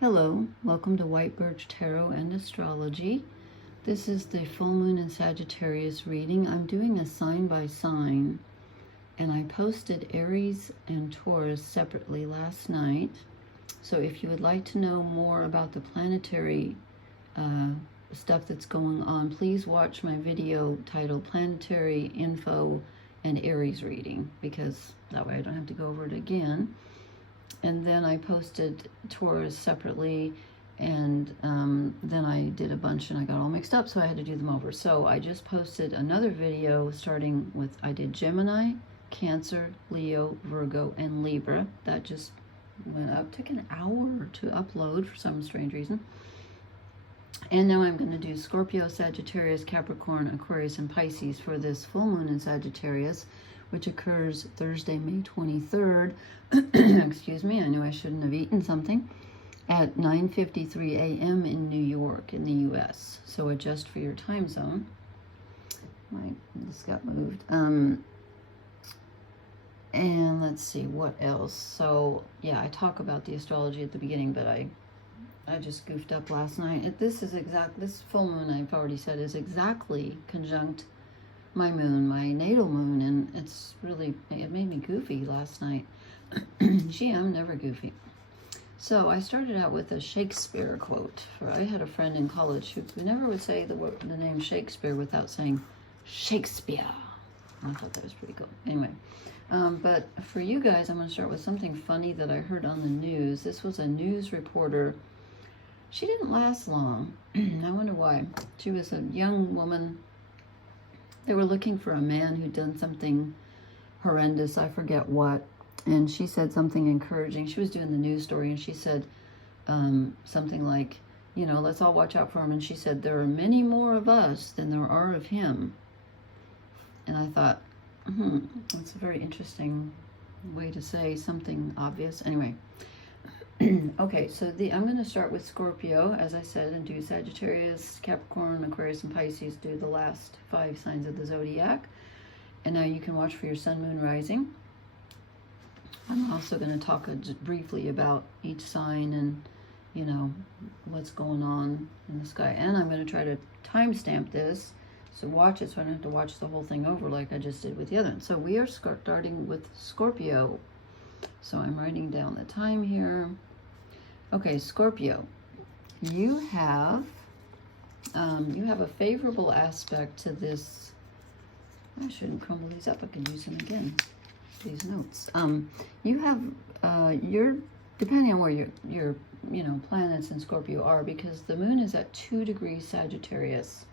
Hello, welcome to White Birch Tarot and Astrology. This is the full moon in Sagittarius reading. I'm doing a sign by sign, and I posted Aries and Taurus separately last night. So if you would like to know more about the planetary stuff that's going on, please watch my video titled Planetary Info and Aries Reading, because that way I don't have to go over it again. And then I posted Taurus separately, and then I did a bunch and I got all mixed up, so I had to do them over. So I just posted another video starting with, I did Gemini, Cancer, Leo, Virgo, and Libra. That just went up, took an hour to upload for some strange reason. And now I'm going to do Scorpio, Sagittarius, Capricorn, Aquarius, and Pisces for this full moon in Sagittarius, which occurs Thursday, May 23rd. Excuse me, I knew I shouldn't have eaten something. At 9:53 a.m. in New York, in the U.S. So adjust for your time zone. This got moved. And let's see, what else? So, yeah, I talk about the astrology at the beginning, but I just goofed up last night. This full moon, I've already said, is exactly conjunct my moon, my natal moon, and it made me goofy last night. Gee, I'm never goofy. So I started out with a Shakespeare quote. I had a friend in college who never would say the name Shakespeare without saying Shakespeare. I thought that was pretty cool. Anyway, but for you guys, I'm going to start with something funny that I heard on the news. This was a news reporter. She didn't last long. I wonder why. She was a young woman. They were looking for a man who'd done something horrendous, I forget what, and she said something encouraging. She was doing the news story, and she said something like, let's all watch out for him. And she said, there are many more of us than there are of him. And I thought, that's a very interesting way to say something obvious. Anyway, okay, so I'm going to start with Scorpio, as I said, and do Sagittarius, Capricorn, Aquarius, and Pisces, do the last 5 signs of the zodiac. And now you can watch for your sun, moon, rising. I'm also going to talk briefly about each sign and, what's going on in the sky. And I'm going to try to timestamp this, so watch it so I don't have to watch the whole thing over like I just did with the other one. So we are starting with Scorpio. So I'm writing down the time here. Okay, Scorpio, you have a favorable aspect to this. I shouldn't crumble these up. I could use them again. These notes. You have you're depending on where your planets in Scorpio are, because the moon is at 2 degrees Sagittarius.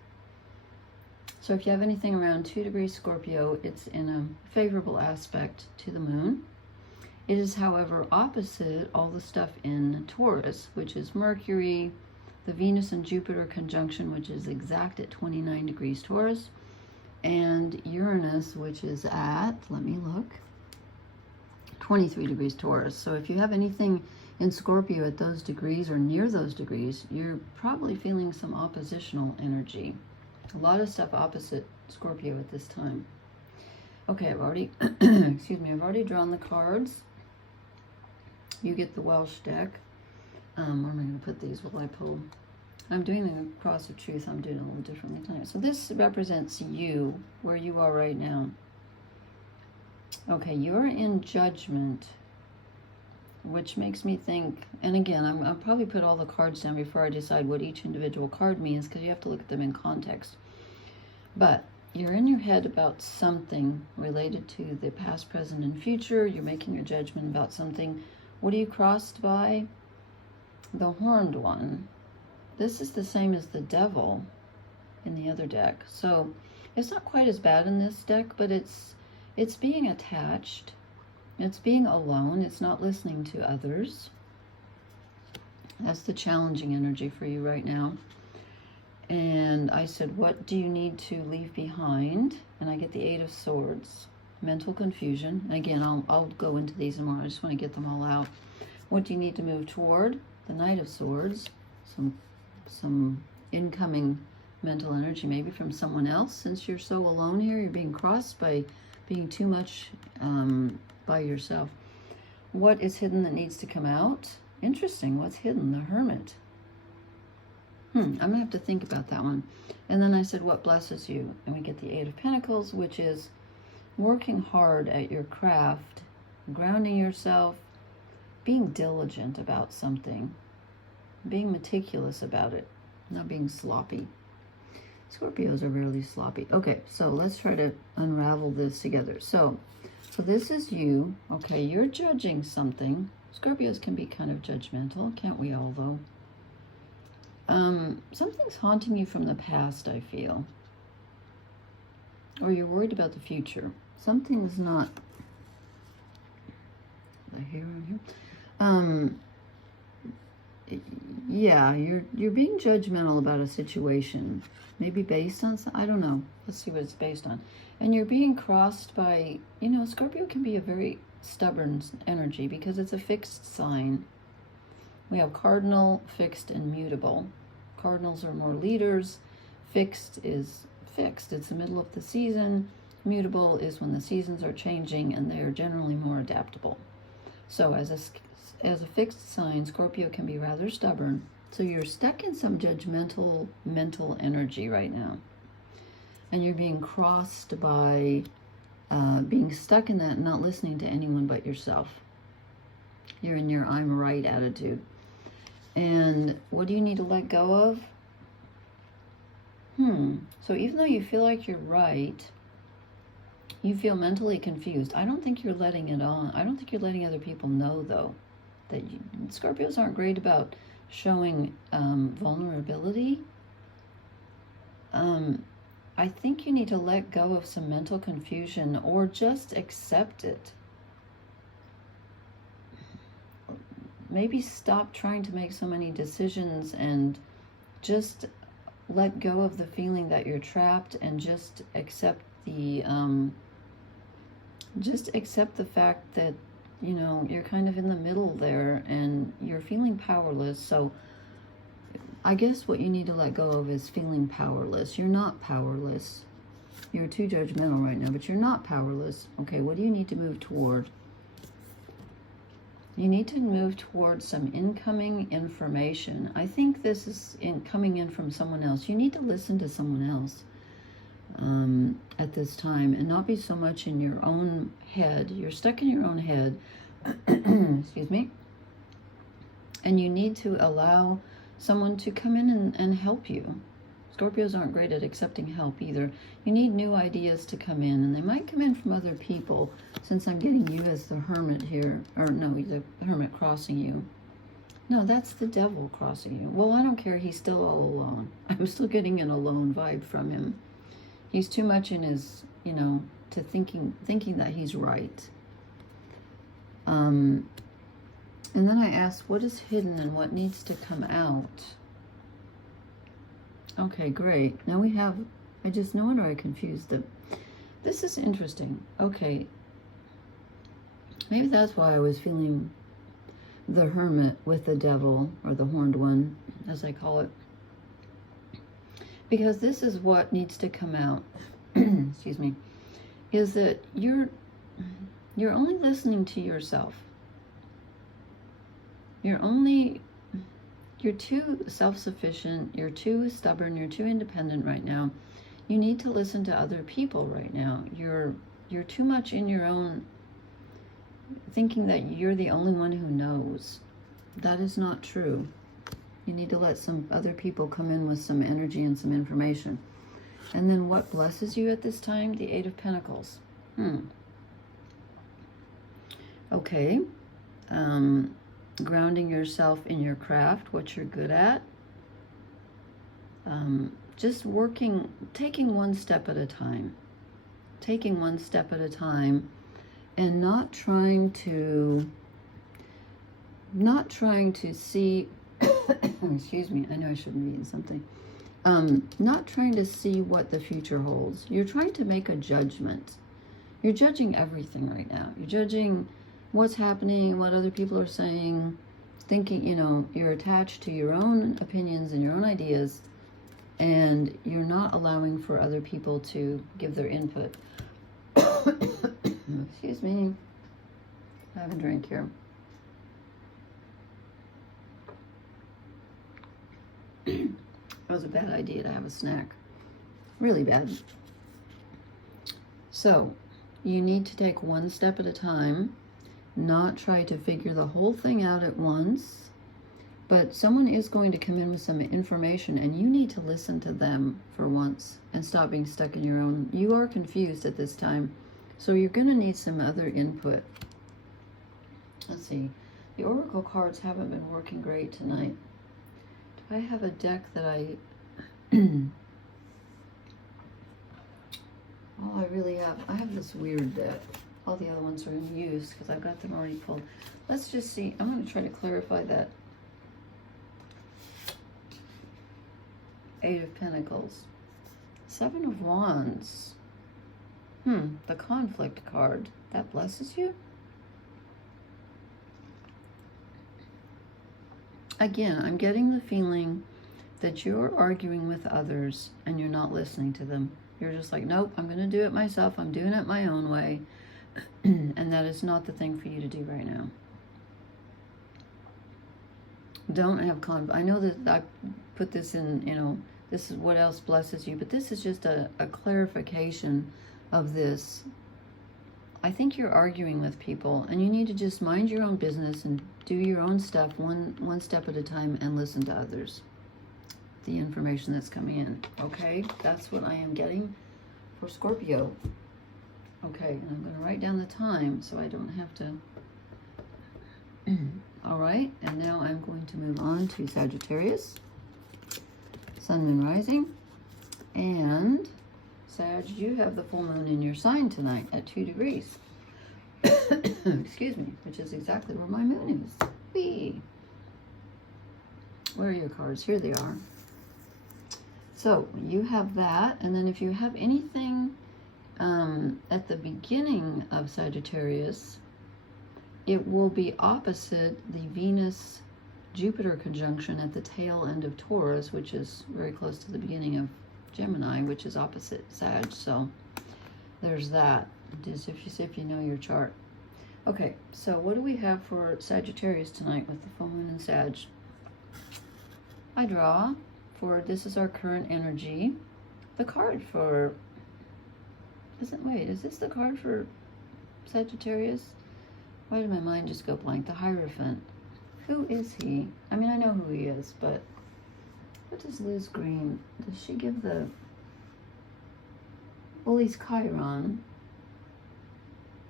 So if you have anything around 2 degrees Scorpio, it's in a favorable aspect to the moon. It is, however, opposite all the stuff in Taurus, which is Mercury, the Venus and Jupiter conjunction, which is exact at 29 degrees Taurus, and Uranus, which is at, let me look, 23 degrees Taurus. So if you have anything in Scorpio at those degrees or near those degrees, you're probably feeling some oppositional energy. A lot of stuff opposite Scorpio at this time. Okay, I've already, I've already drawn the cards. You get the Welsh deck. Where am I going to put these while I pull? I'm doing the cross of truth. I'm doing it a little differently tonight. So this represents you, where you are right now. Okay, you're in judgment, which makes me think, and again, I'll probably put all the cards down before I decide what each individual card means, because you have to look at them in context. But you're in your head about something related to the past, present, and future. You're making a judgment about something. What are you crossed by? The Horned One. This is the same as the Devil in the other deck. So it's not quite as bad in this deck, but it's being attached. It's being alone. It's not listening to others. That's the challenging energy for you right now. And I said, what do you need to leave behind? And I get the 8 of Swords. Mental confusion. And again, I'll go into these more. I just want to get them all out. What do you need to move toward? The Knight of Swords. Some incoming mental energy, maybe from someone else. Since you're so alone here, you're being crossed by being too much by yourself. What is hidden that needs to come out? Interesting. What's hidden? The Hermit. I'm going to have to think about that one. And then I said, what blesses you? And we get the Eight of Pentacles, which is working hard at your craft, grounding yourself, being diligent about something, being meticulous about it, not being sloppy. Scorpios are rarely sloppy. Okay, so let's try to unravel this together. So this is you. Okay, you're judging something. Scorpios can be kind of judgmental, can't we all, though? Something's haunting you from the past, I feel. Or you're worried about the future. Something's not... yeah, you're being judgmental about a situation. Maybe based on some, I don't know. Let's see what it's based on. And you're being crossed by, you know, Scorpio can be a very stubborn energy because it's a fixed sign. We have cardinal, fixed, and mutable. Cardinals are more leaders. Fixed is fixed. It's the middle of the season. Mutable is when the seasons are changing and they are generally more adaptable. So as a fixed sign, Scorpio can be rather stubborn. So you're stuck in some judgmental mental energy right now. And you're being crossed by being stuck in that and not listening to anyone but yourself. You're in your I'm right attitude. And what do you need to let go of? So even though you feel like you're right, you feel mentally confused. I don't think you're letting it on. I don't think you're letting other people know, though, that Scorpios aren't great about showing vulnerability. I think you need to let go of some mental confusion or just accept it. Maybe stop trying to make so many decisions and just let go of the feeling that you're trapped and just accept the fact that, you know, you're kind of in the middle there and you're feeling powerless. So I guess what you need to let go of is feeling powerless. You're not powerless. You're too judgmental right now, but you're not powerless. Okay, what do you need to move toward? You need to move towards some incoming information. I think this is coming in from someone else. You need to listen to someone else at this time and not be so much in your own head. You're stuck in your own head. Excuse me. And you need to allow someone to come in and help you. Scorpios aren't great at accepting help either. You need new ideas to come in, and they might come in from other people, since I'm getting you as the Hermit here. Or no, the Hermit crossing you. No, that's the Devil crossing you. Well, I don't care. He's still all alone. I'm still getting an alone vibe from him. He's too much in his, you know, to thinking that he's right. And then I asked, what is hidden and what needs to come out? Okay, great. Now we have, no wonder I confused them. This is interesting. Okay. Maybe that's why I was feeling the Hermit with the Devil, or the Horned One, as I call it. Because this is what needs to come out, excuse me, is that you're only listening to yourself. You're too self-sufficient, you're too stubborn, you're too independent right now. You need to listen to other people right now. You're too much in your own, thinking that you're the only one who knows. That is not true. You need to let some other people come in with some energy and some information. And then what blesses you at this time? The Eight of Pentacles. Okay. Grounding yourself in your craft, what you're good at. Just working, taking one step at a time. Taking one step at a time and not trying to see, excuse me, I know I shouldn't be eating something. Not trying to see what the future holds. You're trying to make a judgment. You're judging everything right now. You're judging what's happening, what other people are saying, thinking, you know, you're attached to your own opinions and your own ideas, and you're not allowing for other people to give their input. Excuse me. I have a drink here. That was a bad idea to have a snack. Really bad. So, you need to take one step at a time, not try to figure the whole thing out at once, but someone is going to come in with some information and you need to listen to them for once and stop being stuck in your own. You are confused at this time, so you're going to need some other input. Let's see. The oracle cards haven't been working great tonight. Do I have a deck that I... All I really have... I have this weird deck. All the other ones are in use because I've got them already pulled. Let's just see. I'm going to try to clarify that. Eight of Pentacles. Seven of Wands. The conflict card. That blesses you? Again, I'm getting the feeling that you're arguing with others and you're not listening to them. You're just like, nope, I'm going to do it myself. I'm doing it my own way. And that is not the thing for you to do right now. Don't have I know that I put this in, you know, this is what else blesses you, but this is just a clarification of this. I think you're arguing with people and you need to just mind your own business and do your own stuff one step at a time and listen to others. The information that's coming in. Okay, that's what I am getting for Scorpio. Okay, and I'm going to write down the time so I don't have to. All right, and now I'm going to move on to Sagittarius. Sun, Moon, Rising. And Sag, you have the full moon in your sign tonight at 2 degrees. Excuse me, which is exactly where my moon is. Whee! Where are your cards? Here they are. So you have that, and then if you have anything at the beginning of Sagittarius, it will be opposite the Venus-Jupiter conjunction at the tail end of Taurus, which is very close to the beginning of Gemini, which is opposite Sag. So there's that. Just if you know your chart. Okay, so what do we have for Sagittarius tonight with the full moon and Sag? I draw for, this is our current energy, the card for, is this the card for Sagittarius? Why did my mind just go blank? The Hierophant. Who is he? I mean, I know who he is, but what does Liz Green, does she give the, well, he's Chiron.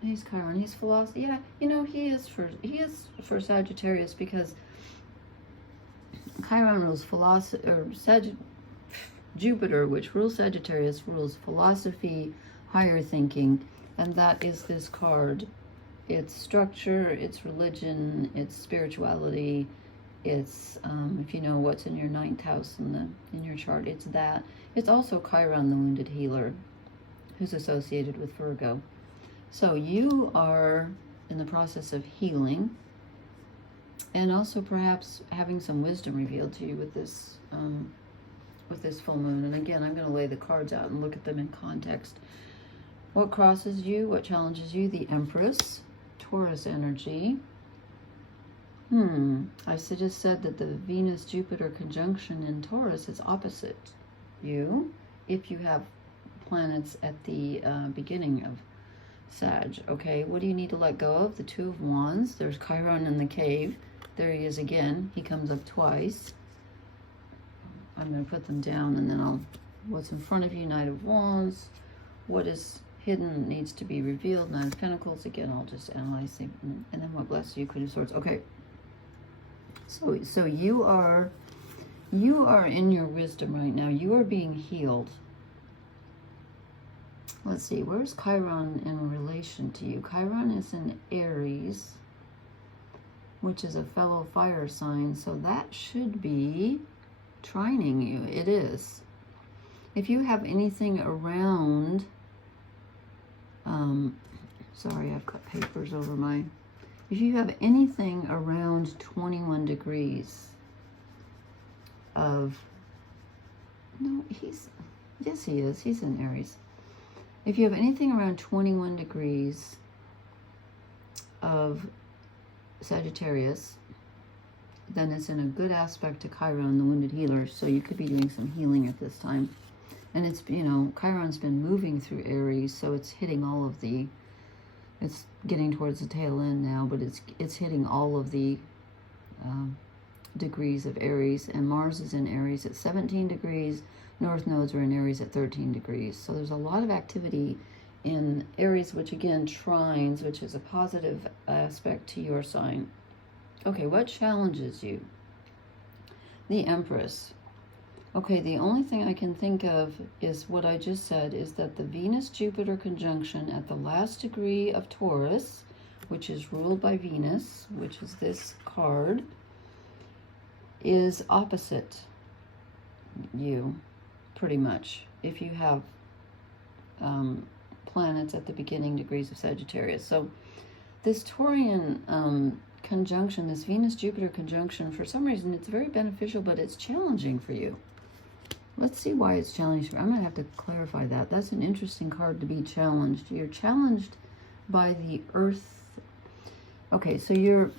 He's Chiron. He's philosophy. Yeah, you know, he is for Sagittarius because Chiron rules philosophy, or Jupiter, which rules Sagittarius, rules philosophy, higher thinking, and that is this card. It's structure, it's religion, it's spirituality, it's if you know what's in your 9th house in your chart, it's that. It's also Chiron, the wounded healer, who's associated with Virgo. So you are in the process of healing, and also perhaps having some wisdom revealed to you with this full moon. And again, I'm going to lay the cards out and look at them in context. What crosses you? What challenges you? The Empress, Taurus energy. I just said that the Venus-Jupiter conjunction in Taurus is opposite you if you have planets at the beginning of Sag. Okay, what do you need to let go of? The Two of Wands. There's Chiron in the cave. There he is again. He comes up twice. I'm going to put them down and then what's in front of you? Knight of Wands. What is hidden needs to be revealed. Nine of Pentacles. Again, I'll just analyze them. And then what blesses you? Queen of Swords. Okay. So you are in your wisdom right now. You are being healed. Let's see, where's Chiron in relation to you? Chiron is in Aries, which is a fellow fire sign, so that should be trining you. It is. If you have anything around, sorry, I've got papers over my, if you have anything around 21 degrees of, no, yes he is, he's in Aries. If you have anything around 21 degrees of Sagittarius, then it's in a good aspect to Chiron, the wounded healer. So you could be doing some healing at this time. And it's, you know, Chiron's been moving through Aries, so it's hitting all of the, it's getting towards the tail end now, but it's hitting all of the degrees of Aries. And Mars is in Aries at 17 degrees. North nodes are in Aries at 13 degrees. So there's a lot of activity in Aries, which again trines, which is a positive aspect to your sign. Okay, what challenges you? The Empress. Okay, the only thing I can think of is what I just said, is that the Venus-Jupiter conjunction at the last degree of Taurus, which is ruled by Venus, which is this card, is opposite you, pretty much, if you have planets at the beginning degrees of Sagittarius. So this Taurian conjunction, this Venus-Jupiter conjunction, for some reason, it's very beneficial, but it's challenging for you. Let's see why it's challenging. I'm going to have to clarify that. That's an interesting card to be challenged. You're challenged by the Earth. Okay, so you're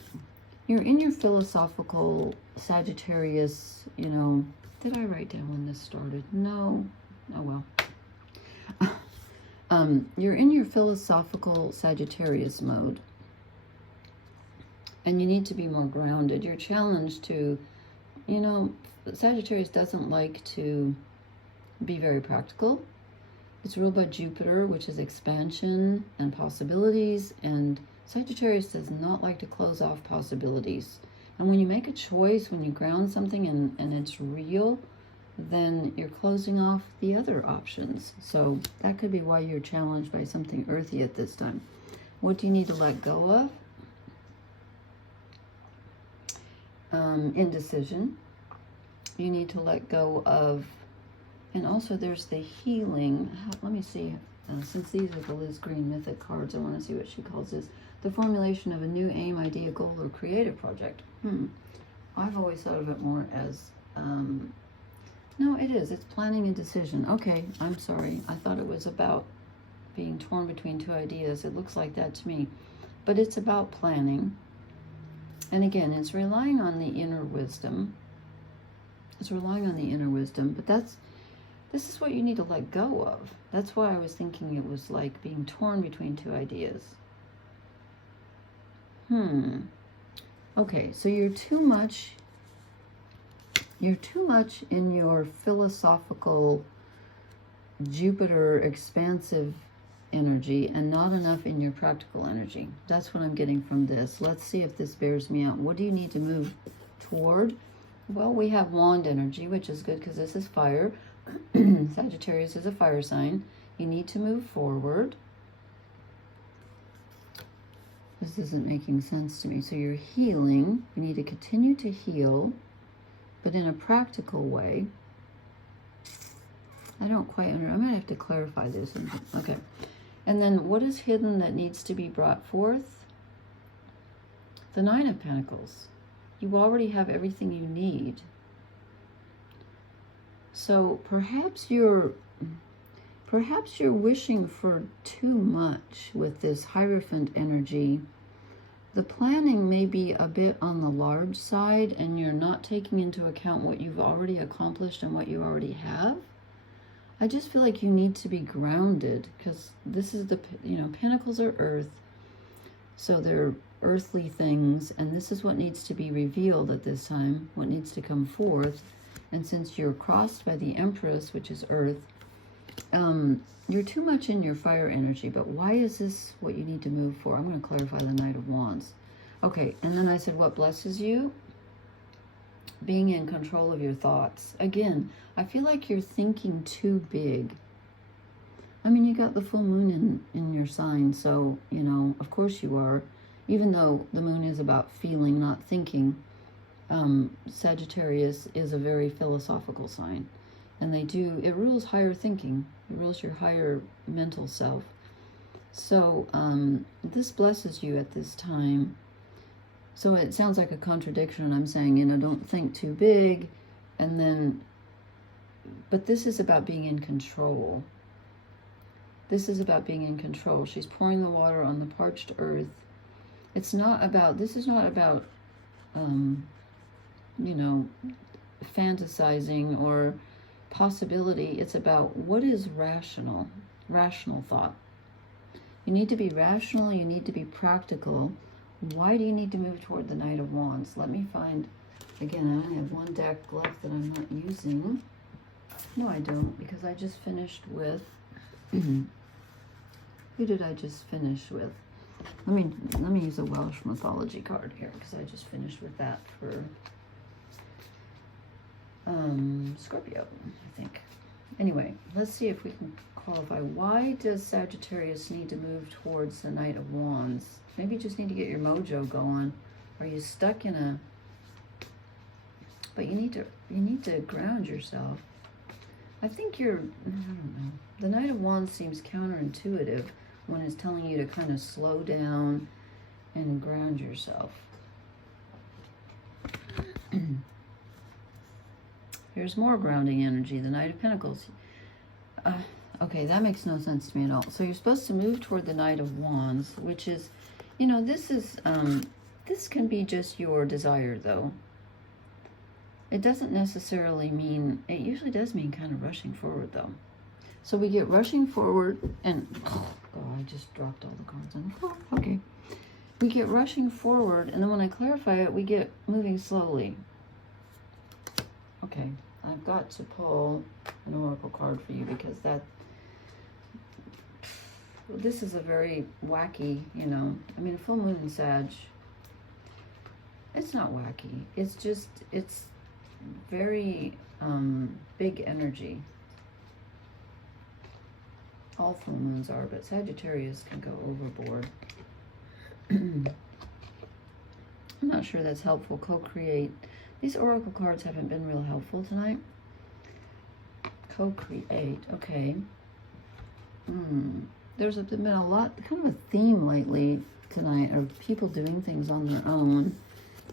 in your philosophical Sagittarius, you know. Did I write down when this started? No. Oh, well. You're in your philosophical Sagittarius mode. And you need to be more grounded. You're challenged to, you know, Sagittarius doesn't like to be very practical. It's ruled by Jupiter, which is expansion and possibilities, and Sagittarius does not like to close off possibilities. And when you make a choice, when you ground something and it's real, then you're closing off the other options. So that could be why you're challenged by something earthy at this time. What do you need to let go of? Indecision. You need to let go of, and also there's the healing. Let me see, since these are the Liz Green Mythic cards, I want to see what she calls this. The formulation of a new aim, idea, goal, or creative project. I've always thought of it more as, no, it is. It's planning and decision. Okay, I'm sorry. I thought it was about being torn between two ideas. It looks like that to me. But it's about planning. And again, it's relying on the inner wisdom. It's relying on the inner wisdom, but this is what you need to let go of. That's why I was thinking it was like being torn between two ideas. Okay, so you're too much in your philosophical Jupiter expansive energy and not enough in your practical energy. That's what I'm getting from this. Let's see if this bears me out. What do you need to move toward? Well, we have wand energy, which is good because this is fire. Sagittarius is a fire sign. You need to move forward. This isn't making sense to me. So you're healing. You need to continue to heal, but in a practical way. I don't quite understand. I'm going to have to clarify this. Okay. And then what is hidden that needs to be brought forth? The Nine of Pentacles. You already have everything you need. So perhaps you're wishing for too much with this Hierophant energy. The planning may be a bit on the large side, and you're not taking into account what you've already accomplished and what you already have. I just feel like you need to be grounded, because this is the, you know, Pentacles are earth. So they're earthly things, and this is what needs to be revealed at this time, what needs to come forth. And since you're crossed by the Empress, which is earth, you're too much in your fire energy. But why is this what you need to move for? I'm going to clarify the Knight of Wands. Okay, and then I said, what blesses you? Being in control of your thoughts. Again, I feel like you're thinking too big. I mean, you got the full moon in your sign, so, you know, of course you are. Even though the moon is about feeling, not thinking, Sagittarius is a very philosophical sign. And it rules higher thinking. It rules your higher mental self. So this blesses you at this time. So it sounds like a contradiction. I'm saying, you know, don't think too big. And then, but this is about being in control. This is about being in control. She's pouring the water on the parched earth. It's not about, this is not about you know, fantasizing or possibility. It's about what is rational thought. You need to be rational, you need to be practical. Why do you need to move toward the Knight of Wands? Let me find, again, I only have one deck left that I'm not using. No, I don't, because I just finished with, who did I just finish with? Let me use a Welsh mythology card here, because I just finished with that for Scorpio, I think. Anyway, let's see if we can qualify. Why does Sagittarius need to move towards the Knight of Wands? Maybe you just need to get your mojo going. Are you stuck in a... But you need to ground yourself. I think you're... I don't know. The Knight of Wands seems counterintuitive when it's telling you to kind of slow down and ground yourself. Here's more grounding energy, the Knight of Pentacles. Okay, that makes no sense to me at all. So you're supposed to move toward the Knight of Wands, which is, you know, this is, this can be just your desire, though. It doesn't necessarily mean, it usually does mean kind of rushing forward, though. So we get rushing forward, and, oh, I just dropped all the cards on the floor. Okay. We get rushing forward, and then when I clarify it, we get moving slowly. Okay, I've got to pull an oracle card for you, because this is a very wacky, you know, I mean, a full moon in Sag, it's not wacky, it's just, it's very big energy. All full moons are, but Sagittarius can go overboard. I'm not sure that's helpful. Co-create. These oracle cards haven't been real helpful tonight. Co-create. Okay. There's been a lot, kind of a theme lately tonight of people doing things on their own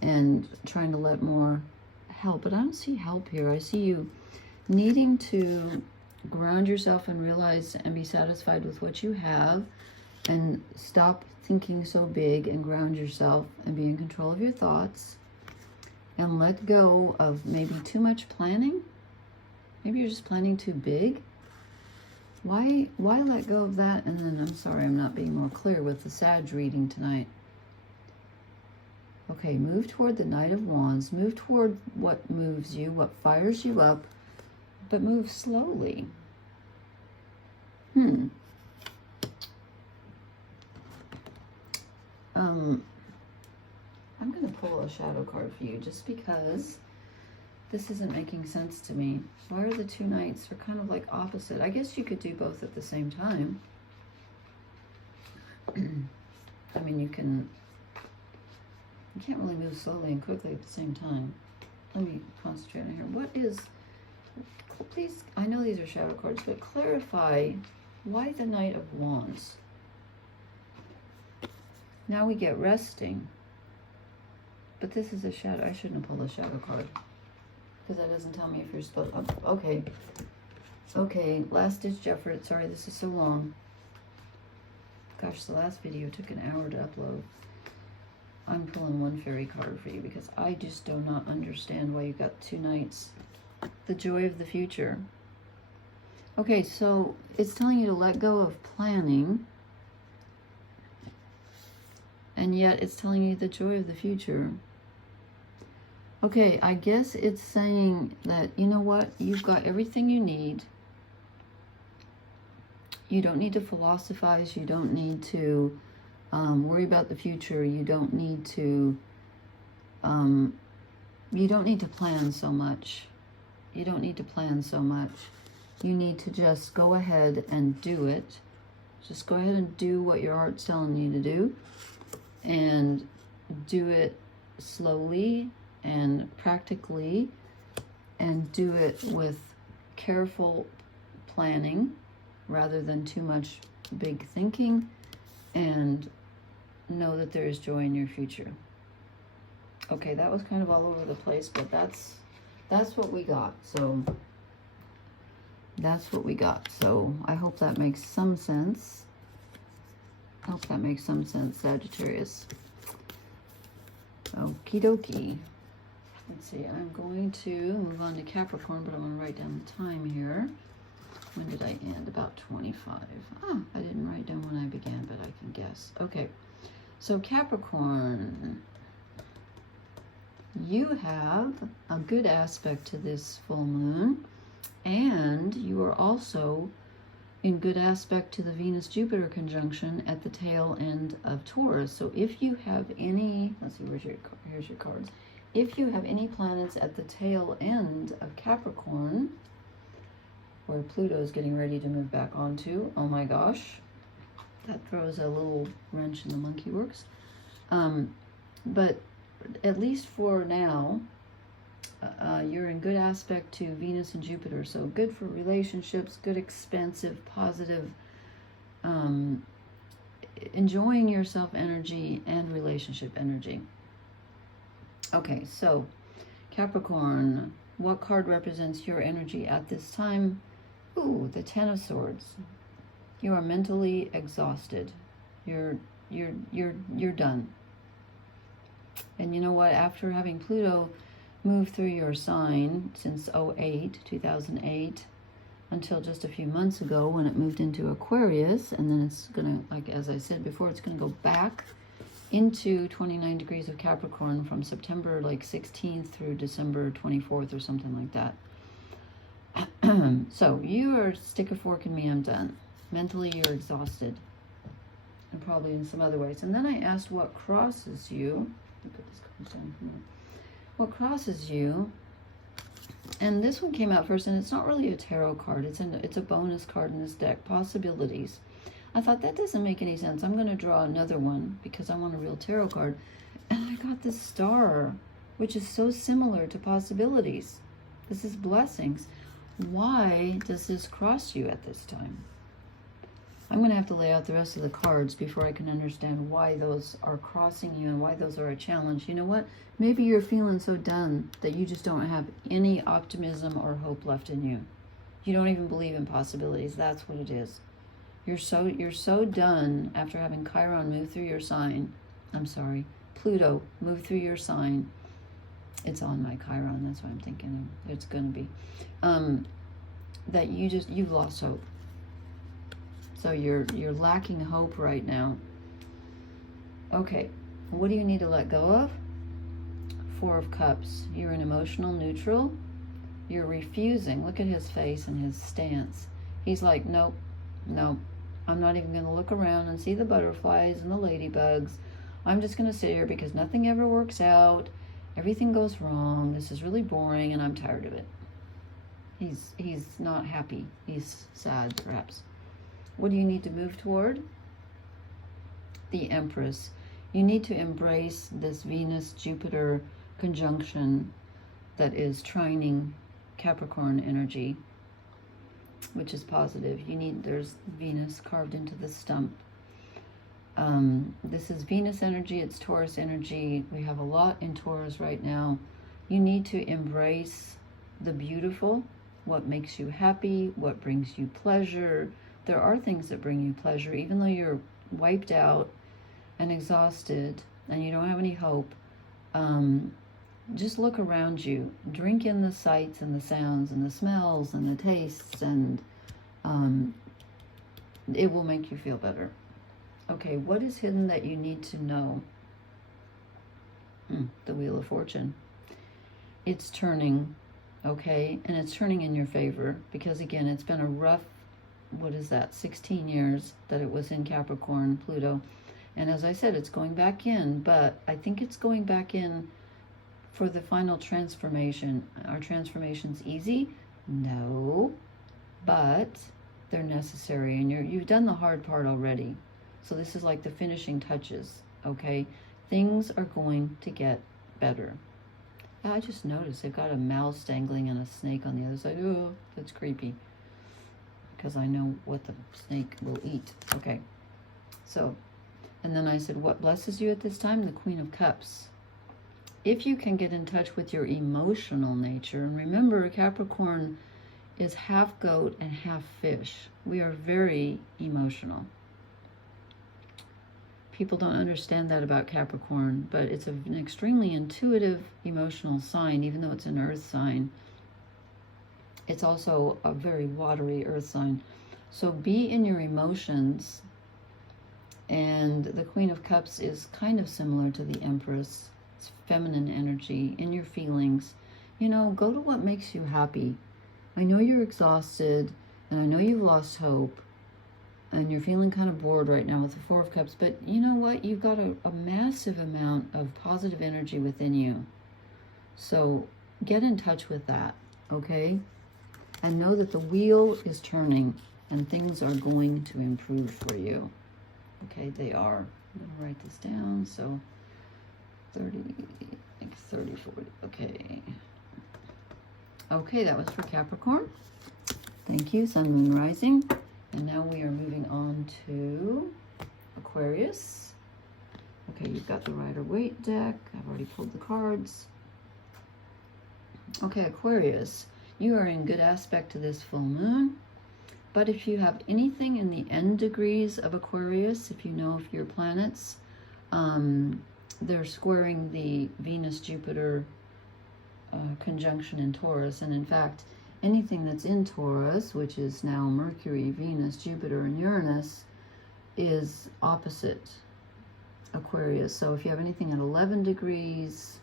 and trying to let more help. But I don't see help here. I see you needing to ground yourself and realize and be satisfied with what you have, and stop thinking so big and ground yourself and be in control of your thoughts, and let go of maybe too much planning. Maybe you're just planning too big. Why let go of that? And then, I'm sorry, I'm not being more clear with the Sag reading tonight. Okay, move toward the Knight of Wands. Move toward what moves you, what fires you up, but move slowly. I'm going to pull a shadow card for you, just because this isn't making sense to me. Why are the two knights? They're kind of like opposite. I guess you could do both at the same time. I mean, you can't really move slowly and quickly at the same time. Let me concentrate on here. What is, please, I know these are shadow cards, but clarify why the Knight of Wands. Now we get resting, but this is a shadow. I shouldn't have pulled a shadow card, because that doesn't tell me if you're supposed to. Okay, last ditch effort. Sorry, this is so long. Gosh, the last video took an hour to upload. I'm pulling one fairy card for you, because I just do not understand why you got two knights. The joy of the future. Okay, so it's telling you to let go of planning, and yet it's telling you the joy of the future. Okay, I guess it's saying that, you know what, you've got everything you need. You don't need to philosophize. You don't need to worry about the future. You don't need to plan so much. You don't need to plan so much. You need to just go ahead and do it. Just go ahead and do what your heart's telling you to do, and do it slowly and practically, and do it with careful planning rather than too much big thinking, and know that there is joy in your future. Okay, that was kind of all over the place, but that's what we got. So that's what we got. So I hope that makes some sense. Sagittarius. Okie dokie. let's see, I'm going to move on to Capricorn, but I'm going to write down the time here. When did I end? About 25. Ah, I didn't write down when I began, but I can guess. Okay, so Capricorn, you have a good aspect to this full moon, and you are also in good aspect to the Venus-Jupiter conjunction at the tail end of Taurus. So if you have any, let's see, here's your cards. If you have any planets at the tail end of Capricorn, where Pluto is getting ready to move back onto, oh my gosh, that throws a little wrench in the monkey works. But at least for now, you're in good aspect to Venus and Jupiter, so good for relationships, good, expansive, positive, enjoying yourself energy and relationship energy. Okay, so Capricorn, what card represents your energy at this time? Ooh, the Ten of Swords. You are mentally exhausted. You're done. And you know what? After having Pluto move through your sign since 2008, until just a few months ago when it moved into Aquarius, and then it's gonna, like as I said before, it's gonna go back into 29 degrees of Capricorn from September like 16th through December 24th or something like that. So you are stick a fork in me, I'm done. Mentally you're exhausted, and probably in some other ways. And then I asked what crosses you. Look at this card down here. What crosses you? And this one came out first, and it's not really a tarot card. It's a bonus card in this deck, Possibilities. I thought that doesn't make any sense. I'm going to draw another one because I want a real tarot card. And I got this star, which is so similar to Possibilities. This is blessings. Why does this cross you at this time? I'm going to have to lay out the rest of the cards before I can understand why those are crossing you and why those are a challenge. You know what? Maybe you're feeling so done that you just don't have any optimism or hope left in you. You don't even believe in possibilities. That's what it is. You're so done after having Chiron move through your sign. I'm sorry, Pluto move through your sign. It's on my Chiron. That's what I'm thinking it's going to be. That you've lost hope. So you're lacking hope right now. Okay, what do you need to let go of? Four of Cups. You're in emotional neutral. You're refusing. Look at his face and his stance. He's like, nope, nope. I'm not even going to look around and see the butterflies and the ladybugs. I'm just going to sit here because nothing ever works out. Everything goes wrong. This is really boring and I'm tired of it. He's not happy. He's sad, perhaps. What do you need to move toward? The Empress. You need to embrace this Venus-Jupiter conjunction that is trining Capricorn energy, which is positive. There's Venus carved into the stump. This is Venus energy, it's Taurus energy. We have a lot in Taurus right now. You need to embrace the beautiful, what makes you happy, what brings you pleasure. There are things that bring you pleasure, even though you're wiped out and exhausted and you don't have any hope. Just look around you. Drink in the sights and the sounds and the smells and the tastes, and it will make you feel better. Okay, what is hidden that you need to know? The Wheel of Fortune. It's turning, okay? And it's turning in your favor because, again, it's been a rough, 16 years that it was in Capricorn, Pluto. And as I said, it's going back in, but I think it's going back in for the final transformation. Are transformations easy? No, but they're necessary, and you've done the hard part already. So this is like the finishing touches, okay? Things are going to get better. I just noticed they've got a mouse dangling and a snake on the other side. Oh, that's creepy. Because I know what the snake will eat. Okay, so, and then I said, what blesses you at this time? The Queen of Cups. If you can get in touch with your emotional nature, and remember, Capricorn is half goat and half fish. We are very emotional. People don't understand that about Capricorn, but it's an extremely intuitive, emotional sign, even though it's an earth sign. It's also a very watery earth sign. So be in your emotions. And the Queen of Cups is kind of similar to the Empress. It's feminine energy, in your feelings. You know, go to what makes you happy. I know you're exhausted, and I know you've lost hope, and you're feeling kind of bored right now with the Four of Cups, but you know what? You've got a massive amount of positive energy within you. So get in touch with that, okay? And know that the wheel is turning, and things are going to improve for you. Okay, they are. I'm going to write this down. So 30, 40. Okay. Okay, that was for Capricorn. Thank you, Sun, Moon, Rising. And now we are moving on to Aquarius. Okay, you've got the Rider-Waite deck. I've already pulled the cards. Okay, Aquarius, you are in good aspect to this full moon. But if you have anything in the end degrees of Aquarius, if you know of your planets, they're squaring the Venus-Jupiter conjunction in Taurus. And in fact, anything that's in Taurus, which is now Mercury, Venus, Jupiter, and Uranus, is opposite Aquarius. So if you have anything at 11 degrees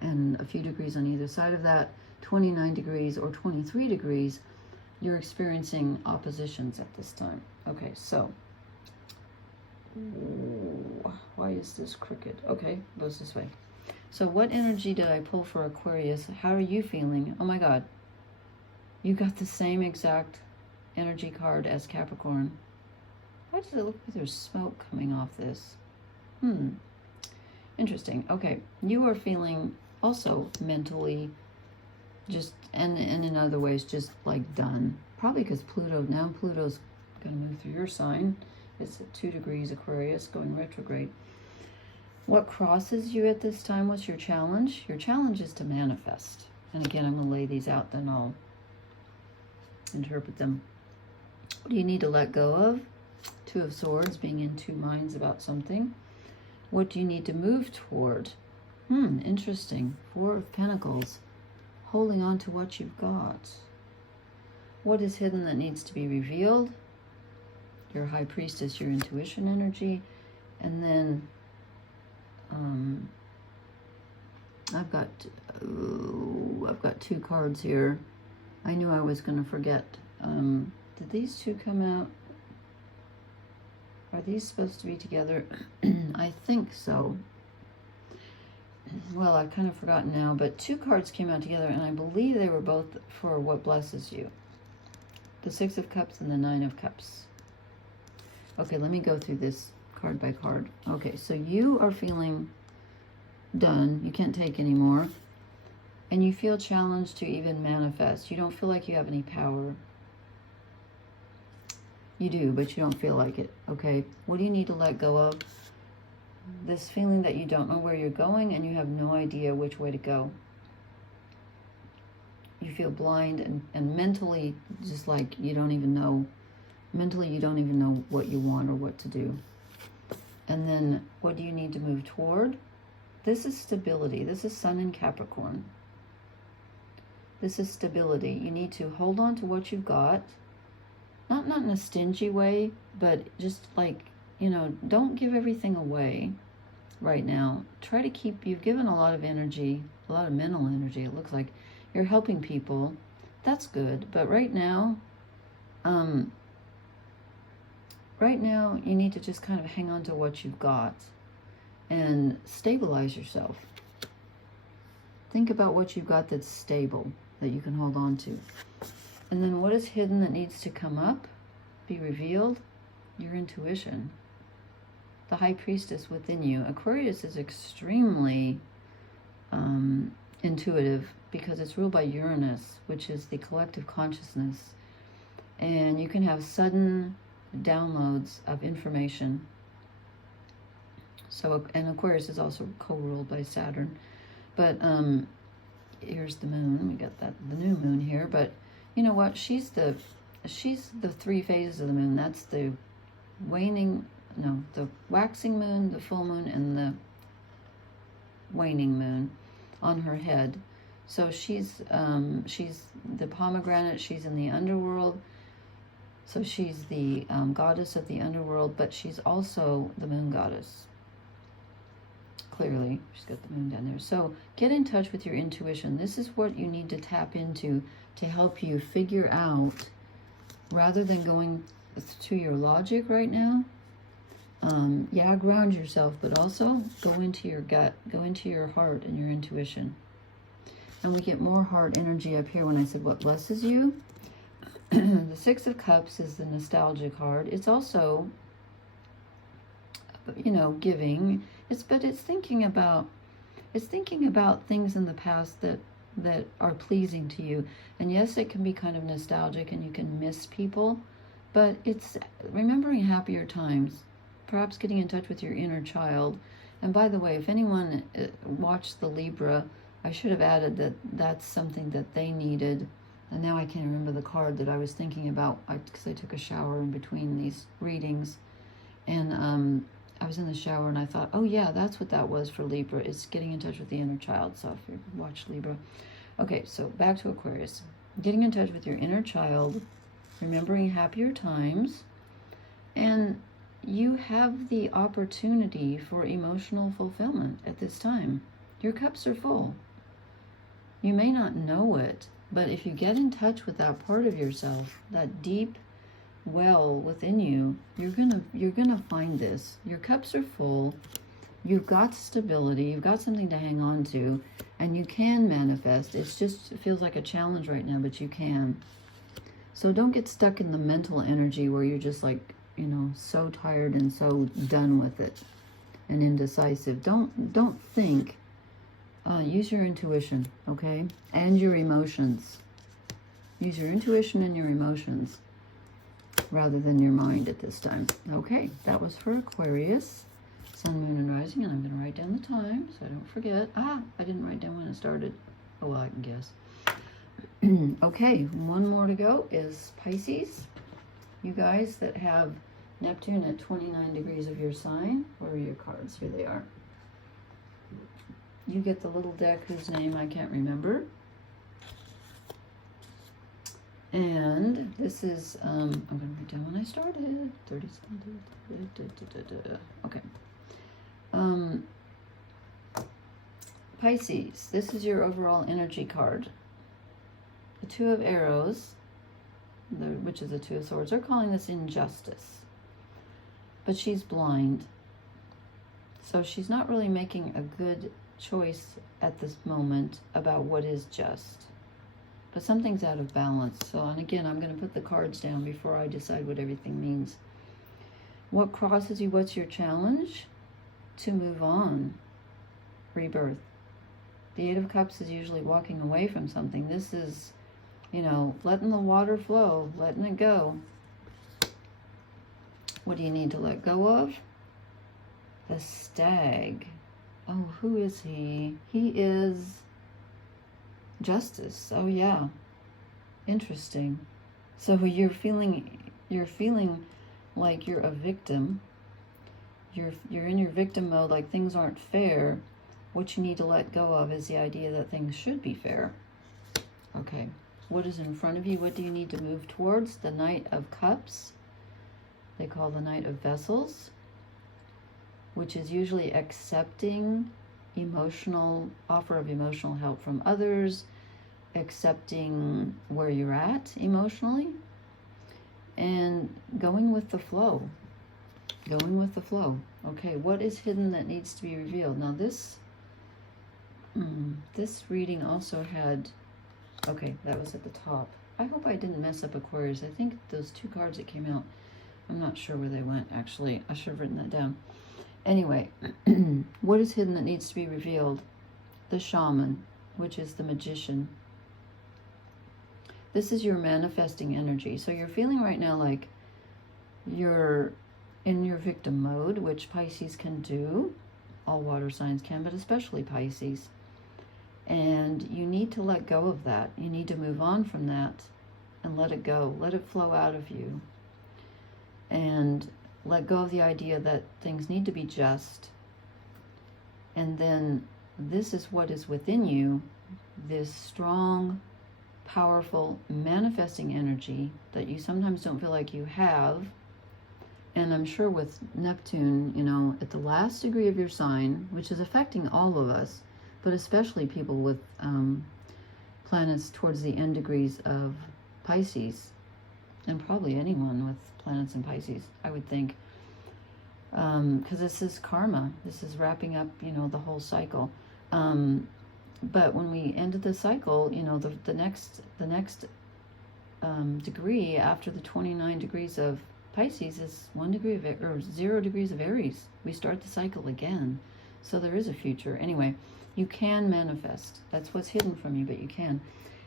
and a few degrees on either side of that, 29 degrees or 23 degrees, you're experiencing oppositions at this time. Okay, so why is this crooked? Okay, goes this way. So what energy did I pull for Aquarius? How are you feeling? Oh my God, you got the same exact energy card as Capricorn. Why does it look like there's smoke coming off this? Interesting. Okay, you are feeling also mentally just, and in other ways, just like done. Probably because Pluto's going to move through your sign. It's at 2 degrees Aquarius, going retrograde. What crosses you at this time? What's your challenge? Your challenge is to manifest. And again, I'm going to lay these out, then I'll interpret them. What do you need to let go of? 2 of Swords, being in 2 minds about something. What do you need to move toward? Interesting. 4 of Pentacles. Holding on to what you've got. What is hidden that needs to be revealed? Your High Priestess, your intuition energy. And then I've got 2 cards here. I knew I was going to forget. Did these 2 come out? Are these supposed to be together? I think so. Well, I've kind of forgotten now, but 2 cards came out together, and I believe they were both for what blesses you. The 6 of Cups and the 9 of Cups. Okay, let me go through this card by card. Okay, so you are feeling done. You can't take anymore. And you feel challenged to even manifest. You don't feel like you have any power. You do, but you don't feel like it. Okay, what do you need to let go of? This feeling that you don't know where you're going and you have no idea which way to go. You feel blind and mentally just like you don't even know. Mentally, you don't even know what you want or what to do. And then what do you need to move toward? This is stability. This is Sun in Capricorn. This is stability. You need to hold on to what you've got. Not in a stingy way, but just like, you know, don't give everything away right now. Try to keep, you've given a lot of energy, a lot of mental energy. It looks like you're helping people. That's good. But right now you need to just kind of hang on to what you've got and stabilize yourself. Think about what you've got that's stable, that you can hold on to. And then what is hidden that needs to come up, be revealed? Your intuition. The High Priestess within you. Aquarius is extremely intuitive because it's ruled by Uranus, which is the collective consciousness. And you can have sudden downloads of information. So, and Aquarius is also co-ruled by Saturn. But here's the moon. We got the new moon here. But you know what? She's the 3 phases of the moon. That's the waning, the waxing moon, the full moon, and the waning moon on her head. So she's the pomegranate, she's in the underworld. So she's the goddess of the underworld, but she's also the moon goddess. Clearly, she's got the moon down there. So get in touch with your intuition. This is what you need to tap into to help you figure out, rather than going to your logic right now. Yeah, ground yourself, but also go into your gut, go into your heart and your intuition. And we get more heart energy up here when I said what blesses you. The Six of Cups is the nostalgia card. It's also, giving. It's thinking about things in the past that are pleasing to you. And yes, it can be kind of nostalgic and you can miss people, but it's remembering happier times, perhaps getting in touch with your inner child. And by the way, if anyone watched the Libra, I should have added that that's something that they needed. And now I can't remember the card that I was thinking about because I took a shower in between these readings. And I was in the shower and I thought, oh yeah, that's what that was for Libra. It's getting in touch with the inner child. So if you watch Libra. Okay, so back to Aquarius. Getting in touch with your inner child, remembering happier times, and you have the opportunity for emotional fulfillment at this time. Your cups are full. You may not know it, but if you get in touch with that part of yourself, that deep well within you, you're gonna find this. Your cups are full. You've got stability. You've got something to hang on to, and you can manifest. It feels like a challenge right now, but you can. So don't get stuck in the mental energy where you're just like, so tired and so done with it and indecisive. Don't think. Use your intuition, okay? And your emotions. Use your intuition and your emotions rather than your mind at this time. Okay, that was for Aquarius, Sun, Moon, and Rising, and I'm going to write down the time so I don't forget. I didn't write down when it started. Oh, well, I can guess. Okay, one more to go is Pisces. You guys that have Neptune at 29 degrees of your sign, where are your cards? Here they are. You get the little deck whose name I can't remember. And this is, I'm going to write down when I started. 37. Okay. Pisces, this is your overall energy card. The Two of Arrows, which is the Two of Swords, are calling this injustice. But she's blind. So she's not really making a good choice at this moment about what is just. But something's out of balance. So, and again, I'm going to put the cards down before I decide what everything means. What crosses you? What's your challenge? To move on. Rebirth. The Eight of Cups is usually walking away from something. This is, letting the water flow, letting it go. What do you need to let go of? The Stag. Oh, who is he? He is Justice. Oh yeah. Interesting. So you're feeling like you're a victim. You're in your victim mode, like things aren't fair. What you need to let go of is the idea that things should be fair. Okay. What is in front of you? What do you need to move towards? The Knight of Cups. They call the Knight of Vessels, which is usually accepting offer of emotional help from others, accepting where you're at emotionally, and going with the flow. Going with the flow. Okay, what is hidden that needs to be revealed? Now this reading also had, okay, that was at the top. I hope I didn't mess up Aquarius. I think those two cards that came out, I'm not sure where they went, actually. I should have written that down. Anyway, what is hidden that needs to be revealed? The Shaman, which is the Magician. This is your manifesting energy. So you're feeling right now like you're in your victim mode, which Pisces can do. All water signs can, but especially Pisces. And you need to let go of that. You need to move on from that and let it go. Let it flow out of you. And let go of the idea that things need to be just. And then this is what is within you, this strong, powerful, manifesting energy that you sometimes don't feel like you have. And I'm sure with Neptune, you know, at the last degree of your sign, which is affecting all of us, but especially people with planets towards the end degrees of Pisces, and probably anyone with planets in Pisces, I would think. Because this is karma. This is wrapping up, you know, the whole cycle. But when we ended the cycle, you know, the next degree after the 29 degrees of Pisces is 1 degree of, or 0 degrees of Aries. We start the cycle again. So there is a future. Anyway, you can manifest. That's what's hidden from you, but you can.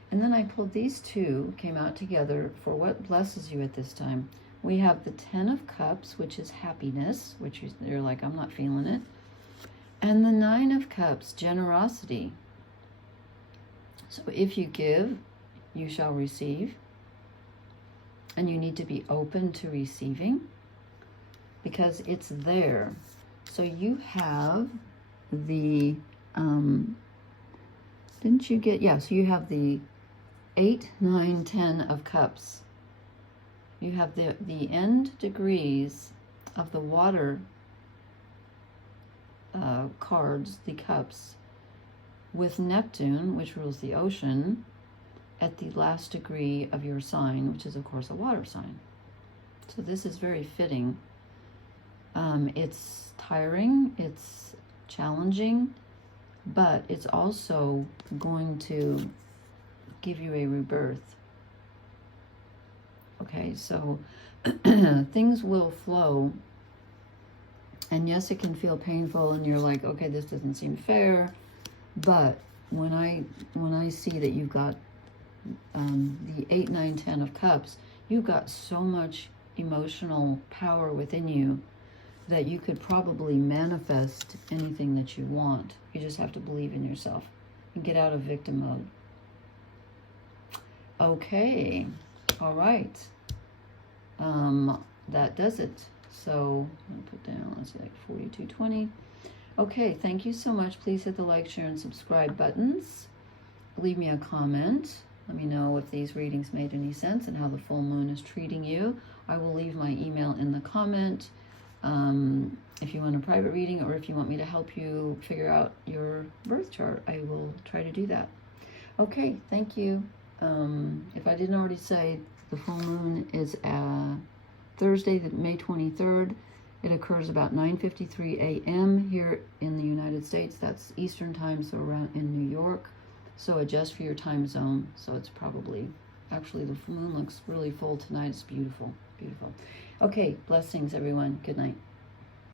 And then I pulled these two, came out together for what blesses you at this time. We have the 10 of Cups, which is happiness, which you're like, I'm not feeling it. And the 9 of Cups, generosity. So if you give, you shall receive. And you need to be open to receiving because it's there. So you have the, didn't you get, yeah, so you have the 8, 9, 10 of Cups. You have the end degrees of the water cards, the cups, with Neptune, which rules the ocean, at the last degree of your sign, which is, of course, a water sign. So this is very fitting. It's tiring, it's challenging, but it's also going to give you a rebirth. Okay, so things will flow. And yes, it can feel painful and you're like, okay, this doesn't seem fair. But when I see that you've got the 8, 9, 10 of Cups, you've got so much emotional power within you that you could probably manifest anything that you want. You just have to believe in yourself and get out of victim mode. Okay, all right. That does it. So I'll put down, let's see, like 4220. Okay, thank you so much. Please hit the like, share, and subscribe buttons. Leave me a comment. Let me know if these readings made any sense and how the full moon is treating you. I will leave my email in the comment if you want a private reading or if you want me to help you figure out your birth chart. I will try to do that. Okay, thank you. If I didn't already say, the full moon is Thursday, May 23rd. It occurs about 9:53 a.m. here in the United States. That's Eastern time, so around in New York. So adjust for your time zone. So it's probably, actually the moon looks really full tonight. It's beautiful, beautiful. Okay, blessings everyone. Good night.